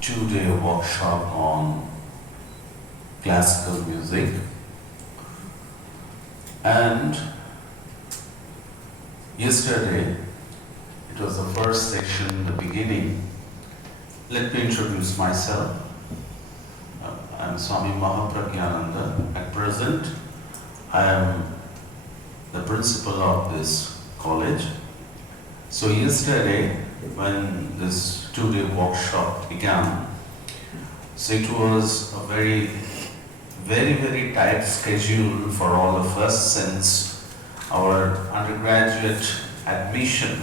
two-day workshop on classical music, and yesterday it was the first section, the beginning. Let me introduce myself. I am Swami Mahapragyananda. At present, I am the principal of this college. So yesterday, when this two-day workshop began, so it was a very tight schedule for all of us, since our undergraduate admission,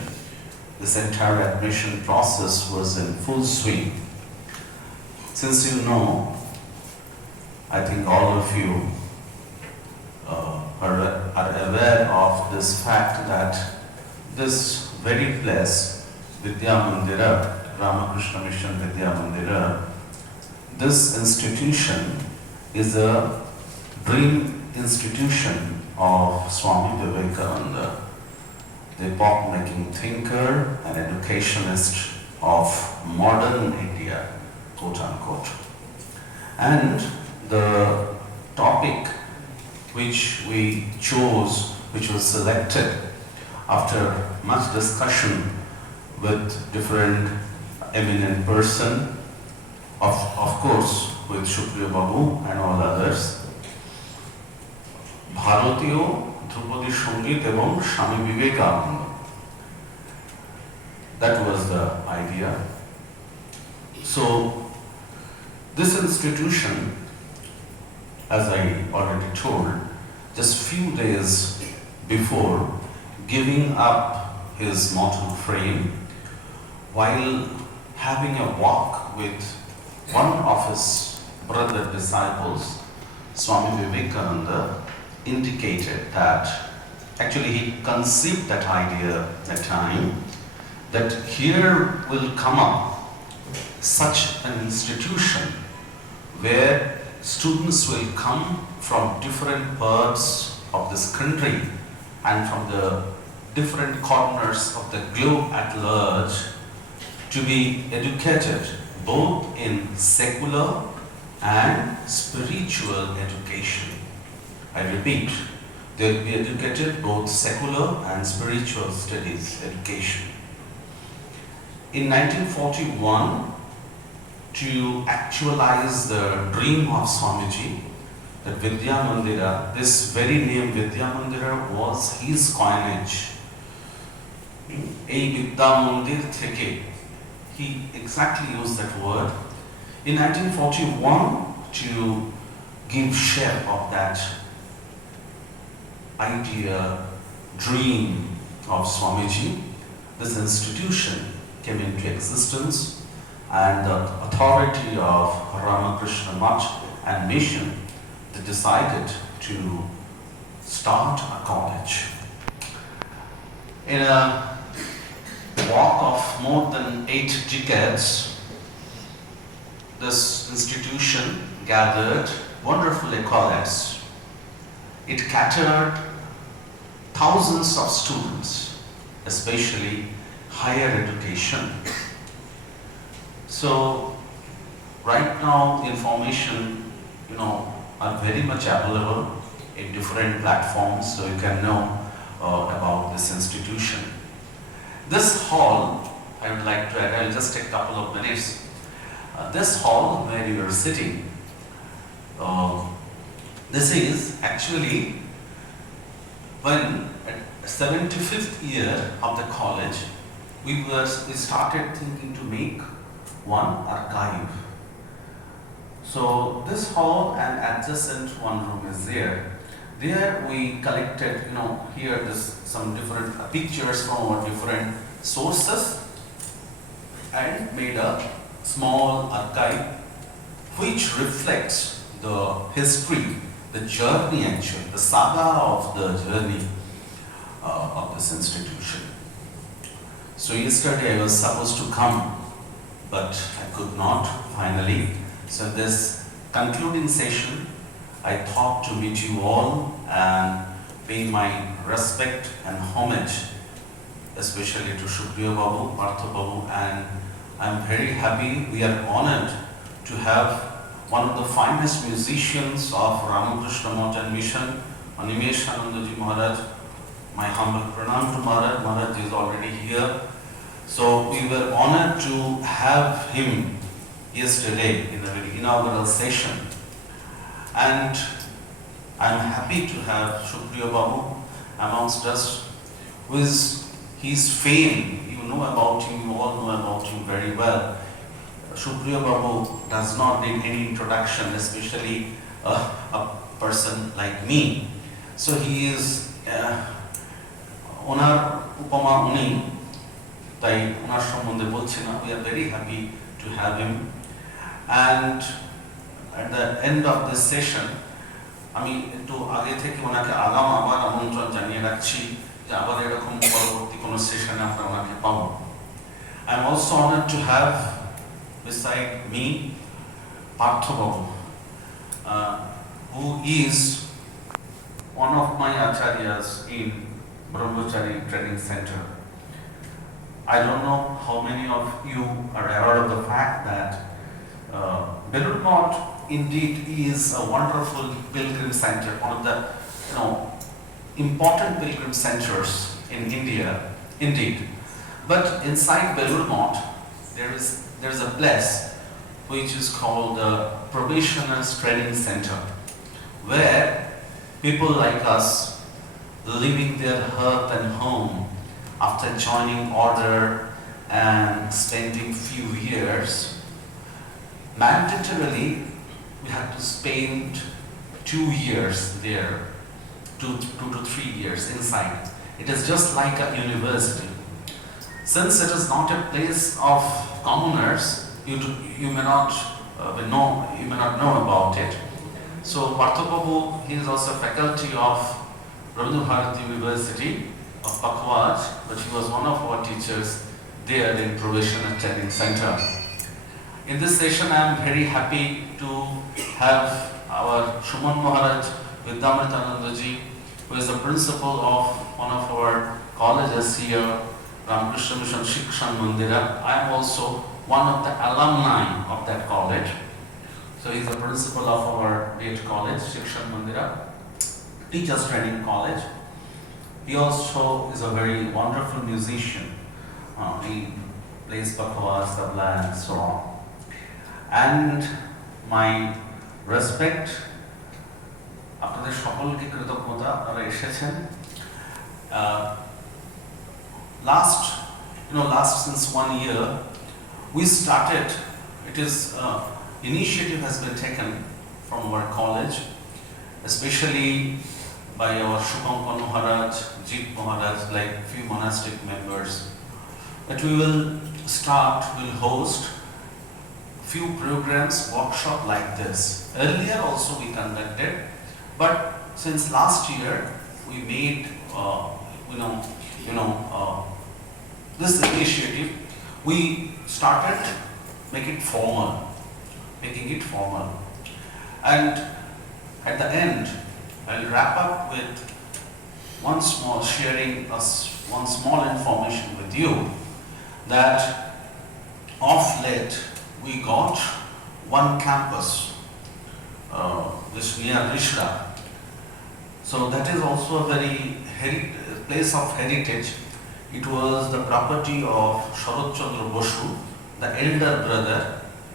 this entire admission process was in full swing. Since you know, I think all of you are aware of this fact that this very place, Vidyamandira, Ramakrishna Mission Vidyamandira, this institution is a dream institution of Swami Vivekananda, the epoch-making thinker and educationist of modern India, quote-unquote. And the topic which we chose, which was selected after much discussion with different eminent person, of course with Shukriya Babu and all others, Bharatiyo Dhrupadi Sangit ebong Swami Vivekananda. That was the idea. So this institution, as I already told, just few days before giving up his mortal frame, while having a walk with one of his brother disciples, Swami Vivekananda indicated that, actually he conceived that idea at that time, that here will come up such an institution where students will come from different parts of this country and from the different corners of the globe at large to be educated both in secular and spiritual education. I repeat, they will be educated both secular and spiritual studies education. In 1941, to actualize the dream of Swamiji, that Vidyamandira, this very name Vidyamandira was his coinage. Ei Vidyamandir theke, he exactly used that word. In 1941, to give shape of that idea, dream of Swamiji, this institution came into existence, and the authority of Ramakrishna Much and Mission, they decided to start a college. In a walk of more than 8 decades, this institution gathered wonderful colleagues. It catered thousands of students, especially higher education. So right now information, are very much available in different platforms, so you can know about this institution. This hall, I would like to add, I'll just take a couple of minutes. This hall where you are sitting, this is actually when at 75th year of the college, we started thinking to make one archive. So this hall and adjacent one room is there. There we collected, here there's some different pictures from our different sources and made a small archive which reflects the history, the journey actually, the saga of the journey of this institution. So yesterday I was supposed to come, but I could not finally. So this concluding session, I thought to meet you all and pay my respect and homage, especially to Shukriya Babu, Partha Babu and I'm very happy, we are honored to have one of the finest musicians of Ramakrishna Mountain Mission, Animesh Anandaji Maharaj. My humble pranam to Maharaj. Maharaj is already here. So we were honored to have him yesterday in the very inaugural session. And I'm happy to have Supriya Babu amongst us, who is his fame. You know about him, you all know about him very well. Supriya Babu does not need any introduction, especially a person like me. So he is Onar Upama Uni, Tai Onar Shambondhe bolchi na. We are very happy to have him. And at the end of this session, আমি একটু আগে থেকে ওনাকে আগাম আবার আমন্ত্রণ জানিয়ে রাখছি যে আবার এরকম পরবর্তী কোনো সেশনে আমরা ওনাকে পাবো। I am also honored to have beside me Partha Babu, who is one of my acharyas in Brahmachari Training Center. I don't know how many of you are aware of the fact that Belur Math indeed is a wonderful pilgrim center, one of the important pilgrim centers in India, indeed. But inside Belur Math, there is a place which is called the Probationers Training Center, where people like us, leaving their hearth and home after joining order and spending few years, mandatorily we have to spend 2 years there, 2 to 3 years inside. It is just like a university. Since it is not a place of commoners, you may not know about it. So Partha Babu, he is also faculty of Rabindranath Bharati University of Pakwaj, but he was one of our teachers there in Probationers Training Center. In this session, I am very happy to have our Shuman Maharaj, Vidyamandira, who is the principal of one of our colleges here, Ramakrishna Mission Vidyamandira. I am also one of the alumni of that college. So he is the principal of our DET college, Vidyamandira, Teachers Training College. He also is a very wonderful musician. He plays pakhwas, tabla and so on. And my respect, আপনাদের সকলকে কৃতজ্ঞতা, আপনারা এসেছেন। Last since 1 year, we started. It is initiative has been taken from our college, especially by our Shukankar Maharaj, Jit Maharaj, like few monastic members, that we will host few programs, workshop like this. Earlier also we conducted, but since last year we made this initiative. We started making it formal, and at the end I'll wrap up with sharing one small information with you that of late we got one campus, this near Rishra. So that is also a very place of heritage. It was the property of Sharat Chandra Bosu, the elder brother,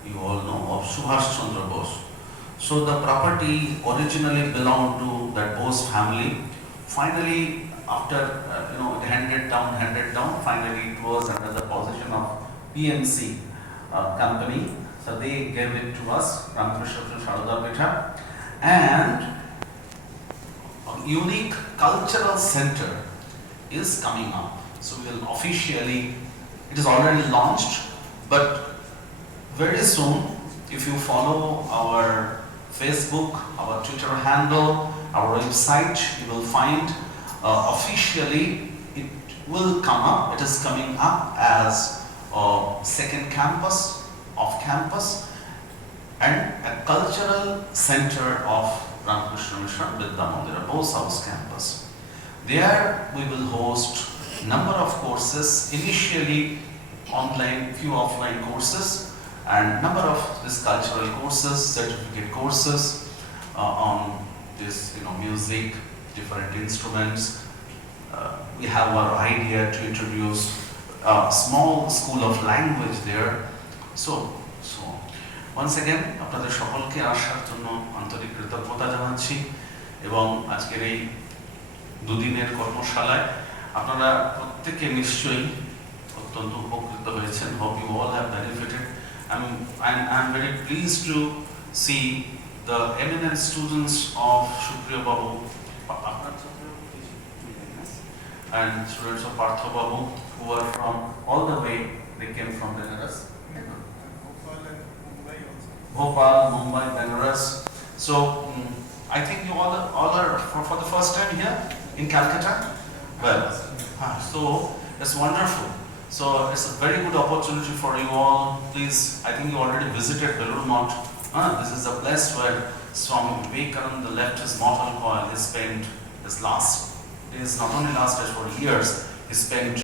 you all know, of Subhash Chandra Bose. So the property originally belonged to that Bose family. Finally, after it handed down, finally it was under the possession of PMC company. So they gave it to us, Ramakrishna Sharada Peetha, and a unique cultural center is coming up. So we will officially, it is already launched, but very soon, if you follow our Facebook, our Twitter handle, our website, you will find officially it will come up. It is coming up as a second campus, off-campus, and a cultural center of Ramakrishna Mission Vidyamandira, Bose House campus. There we will host number of courses. Initially online, few offline courses, and number of these cultural courses, certificate courses on this, music, different instruments. We have our idea to introduce a small school of language there. So once again, আপনাদের সকলকে আসার জন্য আন্তরিক কৃতজ্ঞতা জানাচ্ছি এবং আজকের এই দুদিনের কর্মশালায় আপনারা প্রত্যেকে নিশ্চয়ই অত্যন্ত উপকৃত হয়েছেন. Hope you all have benefited. I'm very pleased to see the eminent students of Supriya Babu and students of Partha Babu who are from all the way. They came from Benares, Bhopal, Mumbai, Benares. So I think you all are for the first time here in Calcutta. Well, so it's wonderful. So it's a very good opportunity for you all. Please, I think you already visited Belur Math. This is a place where Swami Vivekananda left his mortal coil. He spent his last days, not only last days, for years, he spent